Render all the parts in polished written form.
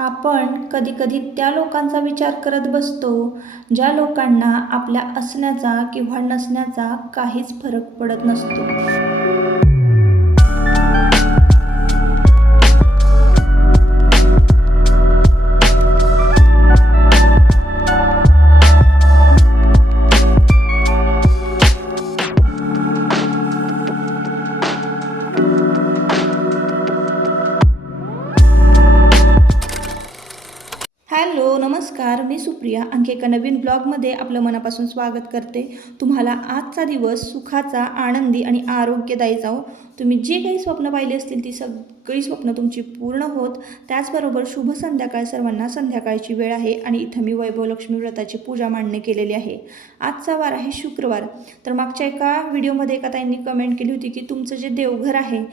आपण कधी-कधी त्या लोकांचा विचार करत बसतो, ज्या लोकांना आपल्या असण्याचा किंवा नसण्याचा काहीच फरक पडत नसतो. हॅलो, नमस्कार. मी सुप्रिया. आणखी एका नवीन ब्लॉगमध्ये आपलं मनापासून स्वागत करते. तुम्हाला आजचा दिवस सुखाचा, आनंदी आणि आरोग्यदायी जाओ. तुम्ही जे काही स्वप्न पाहिली असतील ती सगळी स्वप्न तुमची पूर्ण होत. त्याचबरोबर शुभ संध्याकाळ सर्वांना. संध्याकाळची वेळ आहे आणि इथं मी वैभवलक्ष्मी व्रताची पूजा मांडणी केलेली आहे. आजचा वार आहे शुक्रवार. तर मागच्या एका व्हिडिओमध्ये एका ताईंनी कमेंट केली होती की तुमचं जे देवघर आहे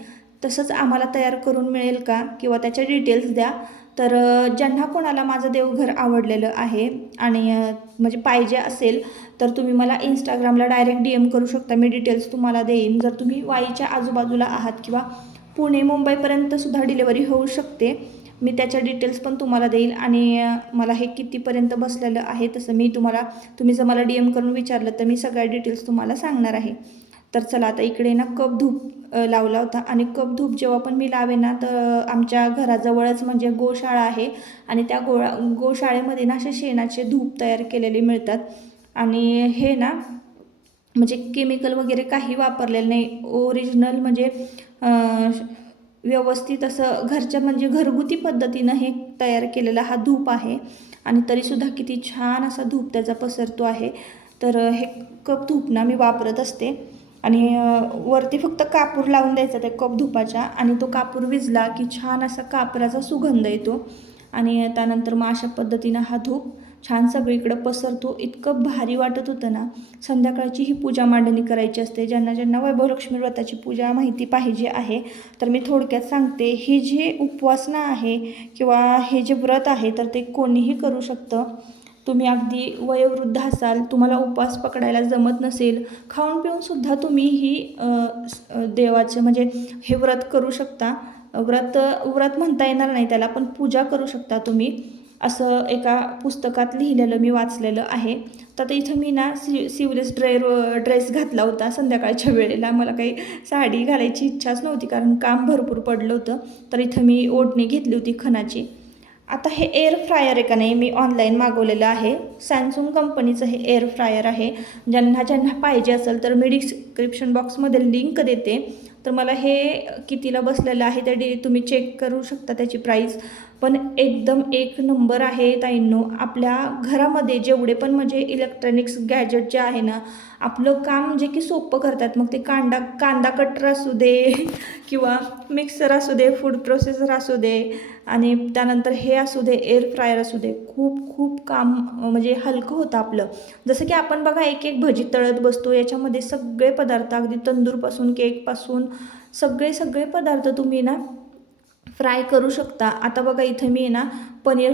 तसंच आम्हाला तयार करून मिळेल का, किंवा त्याच्या डिटेल्स द्या. तर ज्यांना कोणाला माझं देवघर आवडलेलं आहे आणि म्हणजे पाहिजे असेल तर तुम्ही मला इंस्टाग्रामला डायरेक्ट DM करू शकता. मी डिटेल्स तुम्हाला देईन. जर तुम्ही वाईच्या आजूबाजूला आहात किंवा पुणे मुंबईपर्यंतसुद्धा डिलेवरी होऊ शकते. मी त्याच्या डिटेल्स पण तुम्हाला देईल आणि मला हे कितीपर्यंत बसलेलं आहे तसं मी तुम्ही जर मला DM करून विचारलं तर मी सगळ्या डिटेल्स तुम्हाला सांगणार आहे. तर चला, आता इकडे ना कप धूप लावला होता आणि कप धूप जेव्हा पण मी लावे ना तर आमच्या घराजवळच म्हणजे गोशाळा आहे आणि त्या गोशाळेमध्ये ना असे शेणाचे धूप तयार केलेले मिळतात आणि हे ना म्हणजे केमिकल वगैरे काही वापरलेलं नाही. ओरिजिनल म्हणजे व्यवस्थित असं घरच्या म्हणजे घरगुती पद्धतीनं हे तयार केलेला हा धूप आहे आणि तरीसुद्धा किती छान असा धूप त्याचा पसरतो आहे. तर हे कप धूप ना मी वापरत असते आणि वरती फक्त कापूर लावून द्यायचा त्या कप धुपाच्या आणि तो कापूर विझला की छान असा कापराचा सुगंध येतो आणि त्यानंतर मग अशा पद्धतीनं हा धूप छान सगळीकडं पसरतो. इतकं भारी वाटत होतं ना. संध्याकाळची ही पूजा मांडणी करायची असते. ज्यांना वैभवलक्ष्मी व्रताची पूजा माहिती पाहिजे आहे तर मी थोडक्यात सांगते. ही जी उपासना आहे किंवा हे जे व्रत आहे तर ते कोणीही करू शकतं. तुम्ही अगदी वयोवृद्ध असाल, तुम्हाला उपवास पकडायला जमत नसेल, खाऊन पिऊनसुद्धा तुम्ही ही देवाचं म्हणजे हे व्रत करू शकता. व्रत म्हणता येणार नाही त्याला, पण पूजा करू शकता तुम्ही. असं एका पुस्तकात लिहिलेलं मी वाचलेलं आहे. तर इथं मी ना सिवलेस ड्रेस घातला होता संध्याकाळच्या वेळेला. मला काही साडी घालायची इच्छाच नव्हती कारण काम भरपूर पडलं होतं. तर इथं मी ओढणी घेतली होती खणाची. आता हे एअर फ्रायर आहे का नाही, मी ऑनलाईन मागवलेलं आहे. सॅमसंग कंपनीचं हे एअर फ्रायर आहे. ज्यांना पाहिजे असेल तर मी डिस्क्रिप्शन बॉक्समध्ये लिंक देते. तर मला हे कितीला बसलेलं आहे ते तुम्ही चेक करू शकता त्याची प्राईस. पण एकदम एक नंबर आहे ताईंनो. आपल्या घरामध्ये जेवढे पण म्हणजे इलेक्ट्रॉनिक्स गॅजेट जे आहे ना, आपलं काम जे की सोपं करतात. मग ते कांदा कटर असू दे किंवा मिक्सर असू दे, फूड प्रोसेसर असू दे आणि त्यानंतर हे असू दे, एअर फ्रायर असू दे, खूप खूप काम म्हणजे हलकं होतं आपलं. जसं की आपण बघा एक एक भजी तळत बसतो, याच्यामध्ये सगळे पदार्थ अगदी तंदूरपासून केकपासून सगळे पदार्थ तुम्ही ना फ्राय करू शकता. आता बघा इथं मी ना पनीर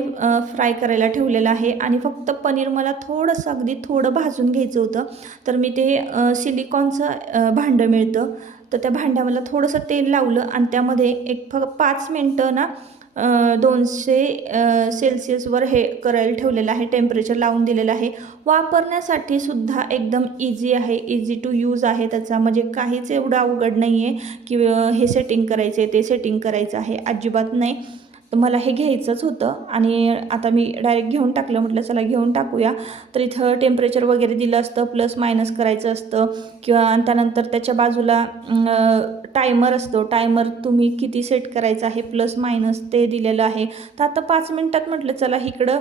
फ्राय करायला ठेवलेलं आहे आणि फक्त पनीर मला थोडंसं अगदी थोडं भाजून घ्यायचं होतं. तर मी ते सिलिकॉनचं भांडं मिळतं तर त्या भांड्याला थोडंसं तेल लावलं आणि त्यामध्ये फक्त 5 मिनटं ना 200 सेल्सिअसवर हे करायला ठेवलेलं आहे. टेम्परेचर लावून दिलेलं आहे. वापरण्यासाठी सुद्धा एकदम इझी आहे, इझी टू यूज आहे त्याचा. म्हणजे काहीच एवढं अवघड नाही आहे की हे सेटिंग करायचं आहे, ते सेटिंग करायचं आहे, अजिबात नाही. तर मला हे घ्यायचंच होतं आणि आता मी डायरेक्ट घेऊन टाकलं. म्हटलं चला घेऊन टाकूया. तर इथं टेम्परेचर वगैरे दिलं असतं, प्लस मायनस करायचं असतं किंवा त्यानंतर त्याच्या बाजूला टायमर असतो. टायमर तुम्ही किती सेट करायचं आहे, प्लस मायनस ते दिलेलं आहे. तर आता 5 मिनटात म्हटलं चला इकडं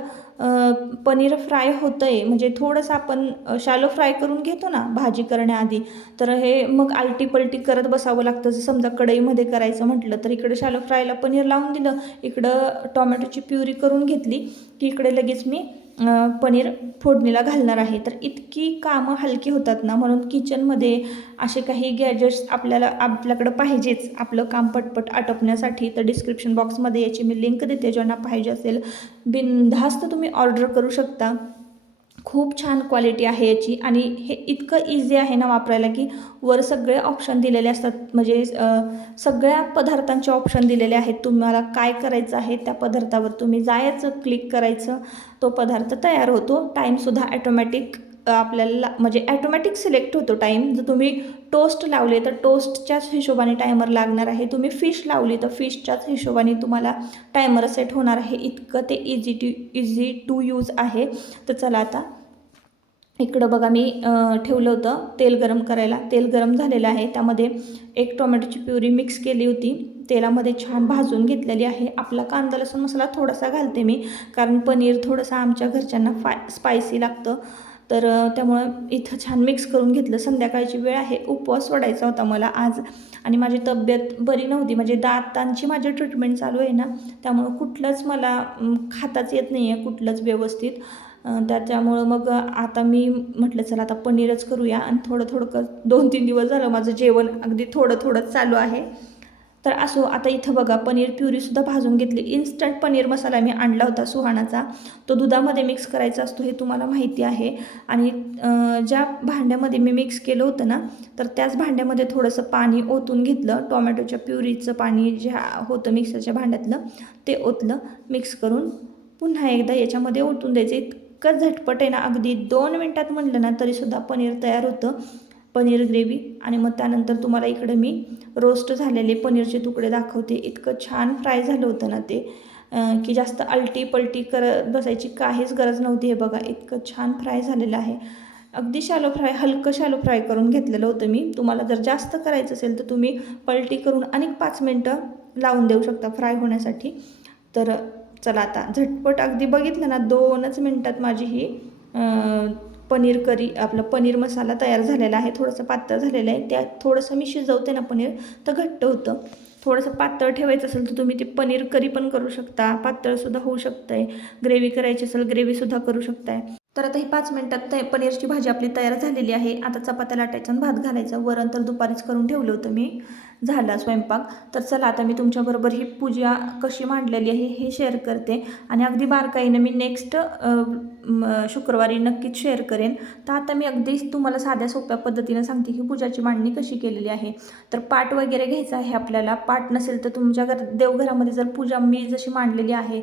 पनीर फ्राय होतं आहे. म्हणजे थोडंसं आपण शॅलो फ्राय करून घेतो ना भाजी करण्याआधी, तर हे मग आलटी पलटी करत बसावं लागतं. जर समजा कढईमध्ये करायचं म्हटलं तर इकडं शॅलो फ्रायला पनीर लावून दिलं, इकडं टोमॅटोची प्युरी करून घेतली की इकडे लगेच मी पनीर फोडणीला घालणार आहे. तर इतकी कामं हलकी होतात ना. म्हणून किचनमध्ये असे काही गॅजेट्स आपल्याकडं पाहिजेच आपलं काम पटपट आटपण्यासाठी. तर डिस्क्रिप्शन बॉक्समध्ये याची मी लिंक देते. ज्यांना पाहिजे असेल बिनधास्त तुम्ही ऑर्डर करू शकता. खूप छान क्वालिटी आहे याची आणि हे इतकं इझी आहे ना वापरायला की वर सगळे ऑप्शन दिलेले असतात. म्हणजे सगळ्या पदार्थांचे ऑप्शन दिलेले आहेत. तुम्हाला काय करायचं आहे त्या पदार्थावर तुम्ही जायचं, क्लिक करायचं, तो पदार्थ तयार होतो. टाईमसुद्धा ॲटोमॅटिक आपल्याला म्हणजे ॲटोमॅटिक सिलेक्ट होतो टाईम. जर तुम्ही टोस्ट लावले तर टोस्टच्याच हिशोबाने टायमर लागणार आहे. तुम्ही फिश लावली तर फिशच्याच हिशोबाने तुम्हाला टायमर सेट होणार आहे. इतकं ते इझी टू यूज आहे. तर चला आता इकडं बघा मी ठेवलं होतं तेल गरम करायला. तेल गरम झालेलं आहे. त्यामध्ये एक टोमॅटोची प्युरी मिक्स केली होती. तेलामध्ये छान भाजून घेतलेली आहे. आपला कांदा लसूण मसाला थोडासा घालते मी, कारण पनीर थोडंसं आमच्या घरच्यांना स्पायसी लागतं. तर त्यामुळं इथं छान मिक्स करून घेतलं. संध्याकाळची वेळ आहे, उपवास सोडायचा होता मला आज आणि माझी तब्येत बरी नव्हती. म्हणजे दातांची माझी ट्रीटमेंट चालू आहे ना, त्यामुळं कुठलंच मला खाताच येत नाही आहे कुठलंच व्यवस्थित. त्याच्यामुळं मग आता मी म्हटलं चला आता पनीरच करूया आणि थोडं थोडं 2-3 दिवस झालं माझं जेवण अगदी थोडं थोडंच चालू आहे. तर असो आता इथं बघा पनीर प्युरीसुद्धा भाजून घेतली. इन्स्टंट पनीर मसाला मी आणला होता सुहानाचा. तो दुधामध्ये मिक्स करायचा असतो हे तुम्हाला माहिती आहे. आणि ज्या भांड्यामध्ये मी मिक्स केलं होतं ना, तर त्याच भांड्यामध्ये थोडंसं पाणी ओतून घेतलं. टोमॅटोच्या प्युरीचं पाणी जे होतं मिक्सरच्या भांड्यातलं ते ओतलं. मिक्स करून पुन्हा एकदा याच्यामध्ये ओतून द्यायचं. इतकं झटपट आहे ना, अगदी 2 मिनटात म्हणलं ना तरीसुद्धा पनीर तयार होतं. पनीर ग्रेव्ही. आणि मग त्यानंतर तुम्हाला इकडे मी रोस्ट झालेले पनीरचे तुकडे दाखवते. इतकं छान फ्राय झालं होतं ना ते की जास्त अलटी पलटी करत बसायची काहीच गरज नव्हती. हे बघा इतकं छान फ्राय झालेलं आहे. अगदी शॅलो फ्राय, हलकं शॅलो फ्राय करून घेतलेलं होतं मी. तुम्हाला जर जास्त करायचं असेल तर तुम्ही पलटी करून आणि 5 मिनटं लावून देऊ शकता फ्राय होण्यासाठी. तर चला आता झटपट अगदी बघितलं ना 2च मिनटात माझी ही पनीर करी आपला पनीर मसाला तयार झालेला आहे. थोडंसं पातळ झालेलं आहे. त्यात थोडंसं मी शिजवते ना पनीर तर घट्ट होतं. थोडंसं पातळ ठेवायचं असेल तर तुम्ही ते पनीर करी पण करू शकता. पातळसुद्धा होऊ शकतं. ग्रेव्ही करायची असेल ग्रेव्हीसुद्धा करू शकताय. तर आता ही 5 मिनटात पनीरची भाजी आपली तयार झालेली आहे. आता चपात्या लाटायच्या आणि भात घालायचा. वरण तर दुपारीच करून ठेवलं होतं मी. झाला स्वयंपाक. तर चला आता मी तुमच्याबरोबर ही पूजा कशी मांडलेली आहे हे शेअर करते आणि अगदी बारकाईनं मी नेक्स्ट शुक्रवारी नक्कीच शेअर करेन. तर आता मी अगदीच तुम्हाला साध्या सोप्या पद्धतीनं सांगते की पूजाची मांडणी कशी केलेली आहे. तर पाट वगैरे घ्यायचा आहे आपल्याला. पाट नसेल तर तुमच्या देवघरामध्ये जर पूजा मी जशी मांडलेली आहे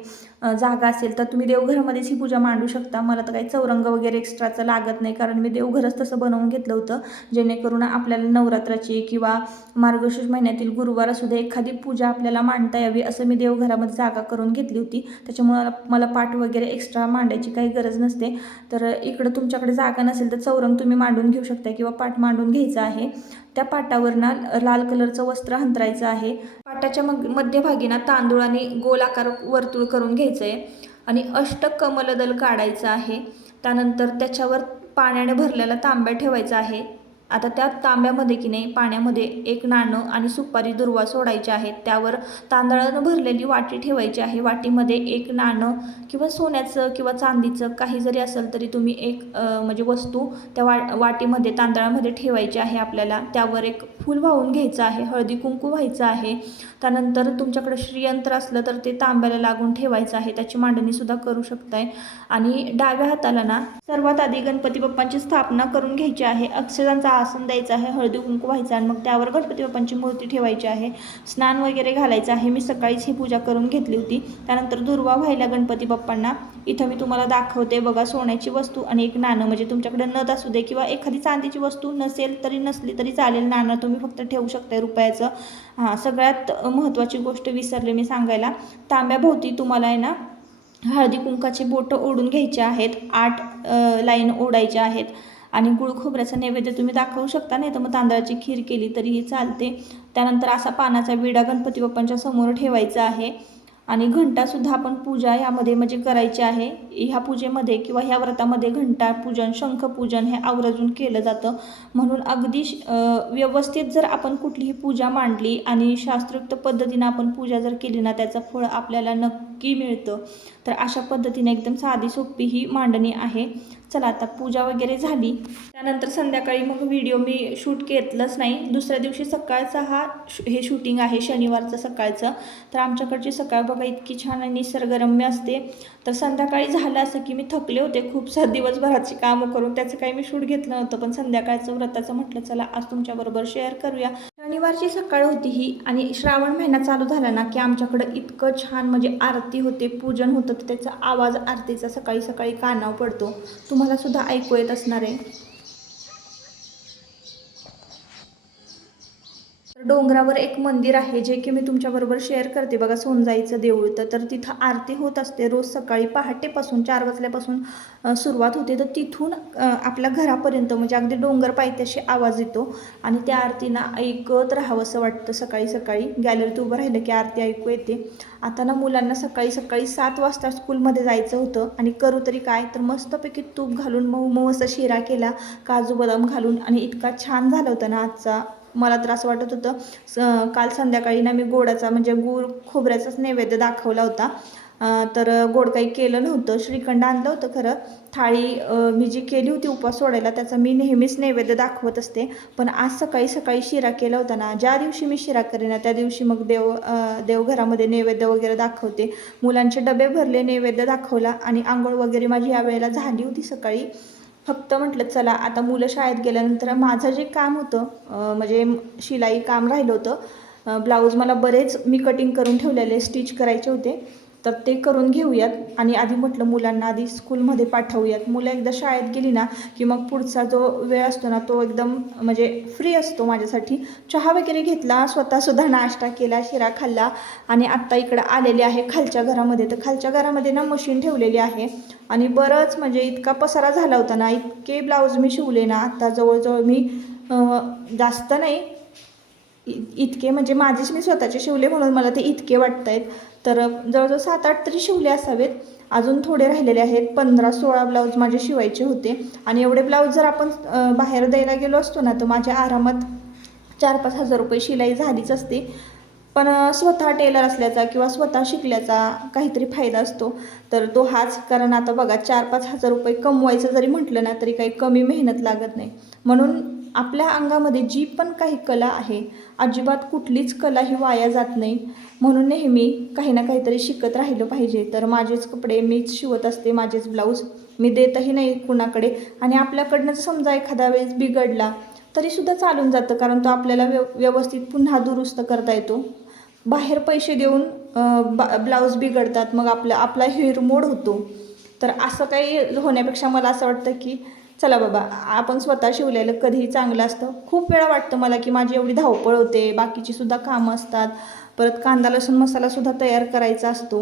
जागा असेल तर तुम्ही देवघरामध्येच ही पूजा मांडू शकता. मला तर काही चौरंग वगैरे एक्स्ट्राचं लागत नाही, कारण मी देवघरच तसं बनवून घेतलं होतं जेणेकरून आपल्याला नवरात्राची किंवा मार्गशीर्ष महिन्यातील गुरुवार असू दे एखादी पूजा आपल्याला मांडता यावी असं मी देवघरामध्ये जागा करून घेतली होती. त्याच्यामुळं मला पाट वगैरे एक्स्ट्रा मांडायची काही गरज नसते. तर इकडं तुमच्याकडे जागा नसेल तर चौरंग तुम्ही मांडून घेऊ शकता किंवा पाट मांडून घ्यायचा आहे. त्या पाटावर ना लाल कलरचं वस्त्र अंतरायचं आहे. पाटाच्या मध्यभागी ना तांदूळाने गोल आकार वर्तुळ करून घ्यायचं आहे आणि अष्टकमलदल काढायचं आहे. त्यानंतर त्याच्यावर पाण्याने भरलेला तांब्या ठेवायचा आहे. आता त्या तांब्यामध्ये की नाही पाण्यामध्ये एक नाणं आणि सुपारी दुर्वा सोडायचे आहेत. त्यावर तांदळानं भरलेली वाटी ठेवायची आहे. वाटीमध्ये एक नाणं किंवा सोन्याचं किंवा चांदीचं काही जरी असेल तरी तुम्ही एक म्हणजे वस्तू त्या वाटीमध्ये तांदळामध्ये ठेवायची आहे आपल्याला. त्यावर एक फूल वाहून घ्यायचं आहे. हळदी कुंकू व्हायचं आहे. त्यानंतर तुमच्याकडे श्रीयंत्र असलं तर ते तांब्याला लागून ठेवायचं आहे. त्याची मांडणीसुद्धा करू शकताय. आणि डाव्या हाताला ना सर्वात आधी गणपती बाप्पांची स्थापना करून घ्यायची आहे. अक्षरांचा आसन द्यायचं आहे. हळदी कुंकू व्हायचं आणि मग त्यावर गणपती बाप्पांची मूर्ती ठेवायची आहे. स्नान वगैरे घालायचं आहे. मी सकाळीच ही पूजा करून घेतली होती. त्यानंतर दुर्वा व्हायला गणपती बाप्पांना इथं मी तुम्हाला दाखवते बघा. सोन्याची वस्तू आणि एक नाणं, म्हणजे तुमच्याकडे नथ असू दे किंवा एखादी चांदीची वस्तू नसेल तरी नसली तरी चालेल. नाणं तुम्ही फक्त ठेवू शकता रुपयाचं. सगळ्यात महत्त्वाची गोष्ट विसरले मी सांगायला. तांब्याभोवती तुम्हाला आहे ना हळदी कुंकाची बोटं ओढून घ्यायची आहेत. 8 लाईन ओढायच्या आहेत. आणि गुळ खोबऱ्याचा नैवेद्य तुम्ही दाखवू शकता, नाही तर मग तांदळाची खीर केली तरीही चालते. त्यानंतर असा पानाचा विडा गणपती बाप्पांच्या समोर ठेवायचा आहे. आणि घंटासुद्धा आपण पूजा यामध्ये म्हणजे करायची आहे. ह्या पूजेमध्ये किंवा ह्या व्रतामध्ये घंटा पूजन, शंखपूजन हे आवर्जून केलं जातं. म्हणून अगदी व्यवस्थित जर आपण कुठलीही पूजा मांडली आणि शास्त्रोक्त पद्धतीनं आपण पूजा जर केली ना त्याचं फळ आपल्याला नक्की मिळतं. तर अशा पद्धतीने एकदम साधी सोपी ही मांडणी आहे. चला आता पूजा वगैरे झाली, त्यानंतर संध्याकाळी मग व्हिडिओ मी शूट घेतलंच नाही. दुसऱ्या दिवशी सकाळचा हे शूटिंग आहे, शनिवारचं सकाळचं. तर आमच्याकडची सकाळ बघा इतकी छान आणि निसर्गरम्य असते. तर संध्याकाळी झालं असं की मी थकले होते खूप दिवसभराची कामं करून, त्याचं काही मी शूट घेतलं नव्हतं. पण संध्याकाळचं व्रताचं म्हटलं चला आज तुमच्याबरोबर शेअर करूया. शनिवारची सकाळ होती ही, आणि श्रावण महिना चालू झाला ना की आमच्याकडं इतकं छान म्हणजे आरती होते, पूजन होतं. तर त्याचा आवाज आरतीचा सकाळी सकाळी कानावर पडतो, तुम्हाला सुद्धा ऐकू येत असणार आहे. डोंगरावर एक मंदिर आहे जे की मी तुमच्याबरोबर शेअर करते बघा, सोनजाईचं देऊळ. तर तिथं आरती होत असते रोज सकाळी पहाटेपासून 4 वाजल्यापासून सुरुवात होते. तर तिथून आपल्या घरापर्यंत म्हणजे अगदी डोंगर पायथ्याशी आवाज येतो आणि त्या आरतीना ऐकत राहावं असं वाटतं. सकाळी सकाळी गॅलरीत उभं राहिलं की आरती ऐकू येते. आता ना मुलांना सकाळी सकाळी 7 वाजता स्कूलमध्ये जायचं होतं, आणि करू तरी काय, तर मस्तपैकी तूप घालून मऊ मऊ असा शिरा केला, काजू बदाम घालून, आणि इतका छान झाला होता ना आजचा. मला तर असं वाटत होतं काल संध्याकाळी ना मी गोडाचा म्हणजे गूळ खोबऱ्याचाच नैवेद्य दाखवला होता. तर गोड काही केलं नव्हतं, श्रीखंड आणलं होतं खरं. थाळी मी जी केली होती उपवास सोडायला त्याचा मी नेहमीच नैवेद्य दाखवत असते. पण आज सकाळी सकाळी शिरा केला होता ना, ज्या दिवशी मी शिरा करेन त्या दिवशी मग देवघरामध्ये नैवेद्य वगैरे दाखवते. मुलांचे डबे भरले, नैवेद्य दाखवला, आणि आंघोळ वगैरे माझी यावेळेला झाली होती सकाळी. फक्त म्हटलं चला आता मुलं शाळेत गेल्यानंतर माझं जे काम होतं म्हणजे शिलाई काम राहिलं होतं. ब्लाऊज मला बरेच मी कटिंग करून ठेवलेले, स्टिच करायचे होते, तर ते करून घेऊयात. आणि आधी म्हटलं मुलांना आधी स्कूलमध्ये पाठवूयात. मुलं एकदा शाळेत गेली ना की मग पुढचा जो वेळ असतो ना तो एकदम म्हणजे फ्री असतो माझ्यासाठी. चहा वगैरे घेतला, स्वतःसुद्धा नाश्ता केला, शिरा खाल्ला, आणि आत्ता इकडं आलेले आहे खालच्या घरामध्ये. तर खालच्या घरामध्ये ना मशीन ठेवलेली आहे, आणि बरंच म्हणजे इतका पसारा झाला होता ना, इतके ब्लाऊज मी शिवले ना आता जवळजवळ मी जास्त नाही इतके म्हणजे माझेच मी स्वतःचे शिवले म्हणून मला ते इतके वाटत आहेत. तर जवळजवळ 7-8 तरी शिवले असावेत, अजून थोडे राहिलेले आहेत. 15-16 ब्लाऊज माझे शिवायचे होते, आणि एवढे ब्लाऊज जर आपण बाहेर द्यायला गेलो असतो ना तर माझ्या आरामात 4-5 हजार रुपये शिलाई झालीच असते. पण स्वतः टेलर असल्याचा किंवा स्वतः शिकल्याचा काहीतरी फायदा असतो, तर तो हाच. कारण आता बघा 4-5 हजार रुपये कमवायचं जरी म्हटलं ना तरी काही कमी मेहनत लागत नाही. म्हणून आपल्या अंगामध्ये जी पण काही कला आहे, अजिबात कुठलीच कला ही वाया जात नाही. म्हणून नेहमी काही ना काहीतरी शिकत राहिलं पाहिजे. तर माझेच कपडे मीच शिवत असते, माझेच ब्लाऊज मी देतही नाही कुणाकडे. आणि आपल्याकडनं समजा एखाद्या वेळेस बिघडला तरीसुद्धा चालून जातं, कारण तो आपल्याला व्यवस्थित पुन्हा दुरुस्त करता येतो. बाहेर पैसे देऊन ब्लाऊज बिघडतात, मग आपला हिरमोड होतो. तर असं काही होण्यापेक्षा मला असं वाटतं की चला बाबा आपण स्वतः शिवलेलं कधीही चांगलं असतं. खूप वेळा वाटतं मला की माझी एवढी धावपळ होते, बाकीची सुद्धा कामं असतात, परत कांदा लसूण मसालासुद्धा तयार करायचा असतो.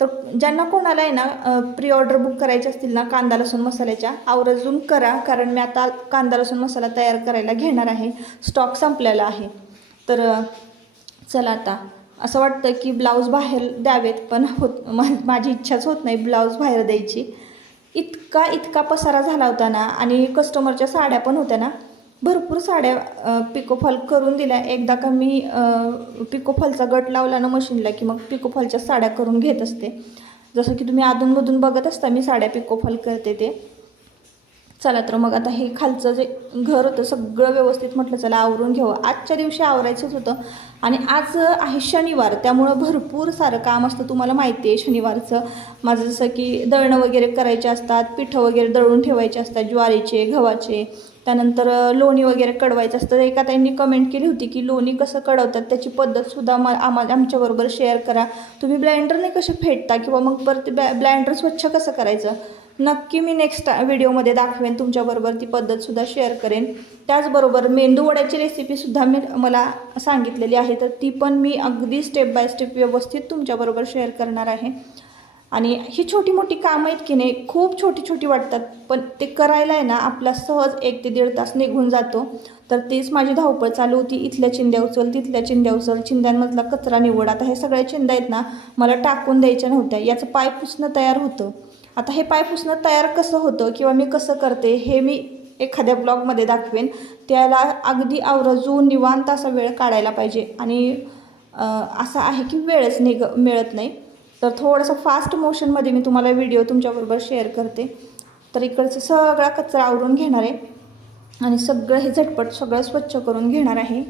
तर ज्यांना कोणाला आहे ना प्री ऑर्डर बुक करायचे असतील ना कांदा लसूण मसाल्याच्या, आवर्जून करा, कारण मी आता कांदा लसूण मसाला तयार करायला घेणार आहे. स्टॉक संपलेला आहे. तर चला आता असं वाटतं की ब्लाऊज बाहेर द्यावेत, पण माझी इच्छाच होत नाही ब्लाऊज बाहेर द्यायची. इतका पसारा झाला होता ना, आणि कस्टमरच्या साड्या पण होत्या ना, भरपूर साड्या पिकोफॉल करून दिल्या. एकदा का मी पिकोफॉलचा गट लावला ना मशीनला की मग पिकोफॉलच्या साड्या करून घेत असते. जसं की तुम्ही अधूनमधून बघत असता मी साड्या पिकोफॉल करते ते. चला तर मग आता हे खालचं जे घर होतं सगळं व्यवस्थित म्हटलं चला आवरून घ्यावं. आजच्या दिवशी आवरायचंच होतं, आणि आज आहे शनिवार, त्यामुळं भरपूर सारं काम असतं. तुम्हाला माहिती आहे शनिवारचं माझं जसं की दळणं वगैरे करायचे असतात, पिठं वगैरे दळून ठेवायचे असतात, ज्वारीचे गव्हाचे. त्यानंतर लोणी वगैरे कडवायचं असतं. एका ताईंनी कमेंट केली होती की लोणी कसं कडवतात त्याची पद्धतसुद्धा आमच्याबरोबर शेअर करा. तुम्ही ब्लेंडरने कसे फेटता किंवा मग परत ब्लेंडर स्वच्छ कसं करायचं, नक्की मी नेक्स्ट व्हिडिओमध्ये दाखवेन, तुमच्याबरोबर ती पद्धतसुद्धा शेअर करेन. त्याचबरोबर मेंदू वड्याची रेसिपीसुद्धा मला सांगितलेली आहे, तर ती पण मी अगदी स्टेप बाय स्टेप व्यवस्थित तुमच्याबरोबर शेअर करणार आहे. आणि ही छोटी मोठी कामं आहेत की नाही, खूप छोटी छोटी वाटतात, पण ते करायला आहे ना आपला सहज 1 ते 1.5 तास निघून जातो. तर तेच माझी धावपळ चालू होती. इथल्या चिंध्या उचल, तिथल्या चिंध्या उचल, चिंध्यांमधला कचरा निवड. आता हे सगळ्या चिंध्या आहेत ना मला टाकून द्यायच्या नव्हत्या. याचं पाय पुसणं तयार होतं. आता हे पाय पुसणं तयार कसं होतं किंवा मी कसं करते हे मी एखाद्या ब्लॉगमध्ये दाखवेन. त्याला अगदी आवर्जून निवांत असा वेळ काढायला पाहिजे, आणि असं आहे की वेळच मिळत नाही. तर थोडंसं फास्ट मोशनमध्ये मी तुम्हाला व्हिडिओ तुमच्याबरोबर शेअर करते. तर इकडचं सगळा कचरा आवरून घेणार आहे आणि सगळं हे झटपट सगळं स्वच्छ करून घेणार आहे.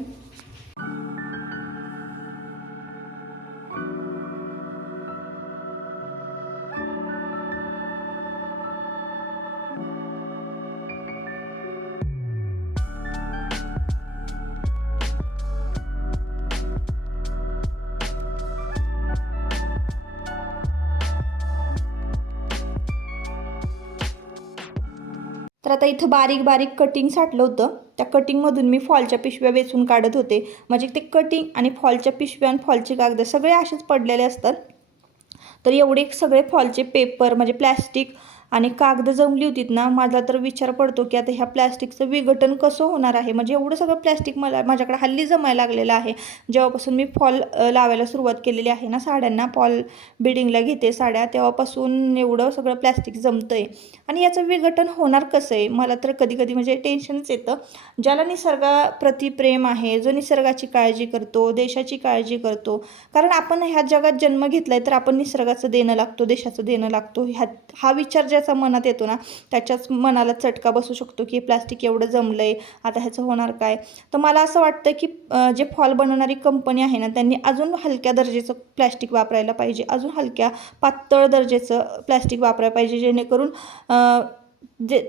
तर आता इथं बारीक बारीक कटिंग साठलं होतं. त्या कटिंगमधून मी फॉलच्या पिशव्या वेचून काढत होते. म्हणजे ते कटिंग आणि फॉलच्या पिशव्या आणि फॉलचे कागद सगळे असेच पडलेले असतात. तर एवढे सगळे फॉलचे पेपर म्हणजे प्लॅस्टिक आणि कागद जमली होतीत ना, माझा तर विचार पडतो की आता ह्या प्लॅस्टिकचं विघटन कसं होणार आहे. म्हणजे एवढं सगळं प्लॅस्टिक माझ्याकडे हल्ली जमायला लागलेलं आहे. जेव्हापासून मी फॉल लावायला सुरुवात केलेली आहे ना साड्यांना, फॉल बिडिंगला घेते साड्या, तेव्हापासून एवढं सगळं प्लॅस्टिक जमतं आहे. आणि याचं विघटन होणार कसं आहे, मला तर कधी कधी म्हणजे टेन्शनच येतं. ज्याला निसर्गाप्रती प्रेम आहे, जो निसर्गाची काळजी करतो, देशाची काळजी करतो, कारण आपण ह्या जगात जन्म घेतला आहे तर आपण निसर्गाचं देणं लागतो, देशाचं देणं लागतो. हा विचार ज्याचा मनात येतो ना, त्याच्याच मनाला चटका बसू शकतो की प्लास्टिक एवढं जमलं आहे, आता ह्याचं होणार काय. तर मला असं वाटतं की जे फॉल बनवणारी कंपनी आहे ना, त्यांनी अजून हलक्या दर्जाचं प्लॅस्टिक वापरायला पाहिजे, अजून हलक्या पातळ दर्जाचं प्लॅस्टिक वापरायला पाहिजे, जेणेकरून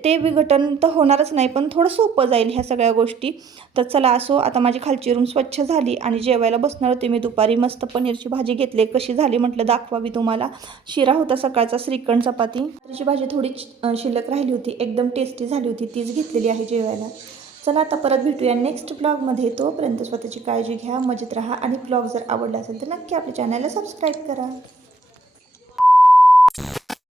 ते विघटन तर होणारच नाही, पण थोडं सोपं जाईल ह्या सगळ्या गोष्टी. तर चला असो, आता माझी खालची रूम स्वच्छ झाली आणि जेवायला बसणार होते मी दुपारी. मस्त पनीरची भाजी घेतली, कशी झाली म्हटलं दाखवावी तुम्हाला. शिरा होता सकाळचा, श्रीखंड, चपाती. पनीरची भाजी थोडी शिल्लक राहिली होती, एकदम टेस्टी झाली होती, तीच घेतलेली आहे जेवायला. चला आता परत भेटूया नेक्स्ट ब्लॉगमध्ये. तोपर्यंत स्वतःची काळजी घ्या, मजेत राहा आणि ब्लॉग जर आवडला असेल तर नक्की आपल्या चॅनलला सबस्क्राईब करा.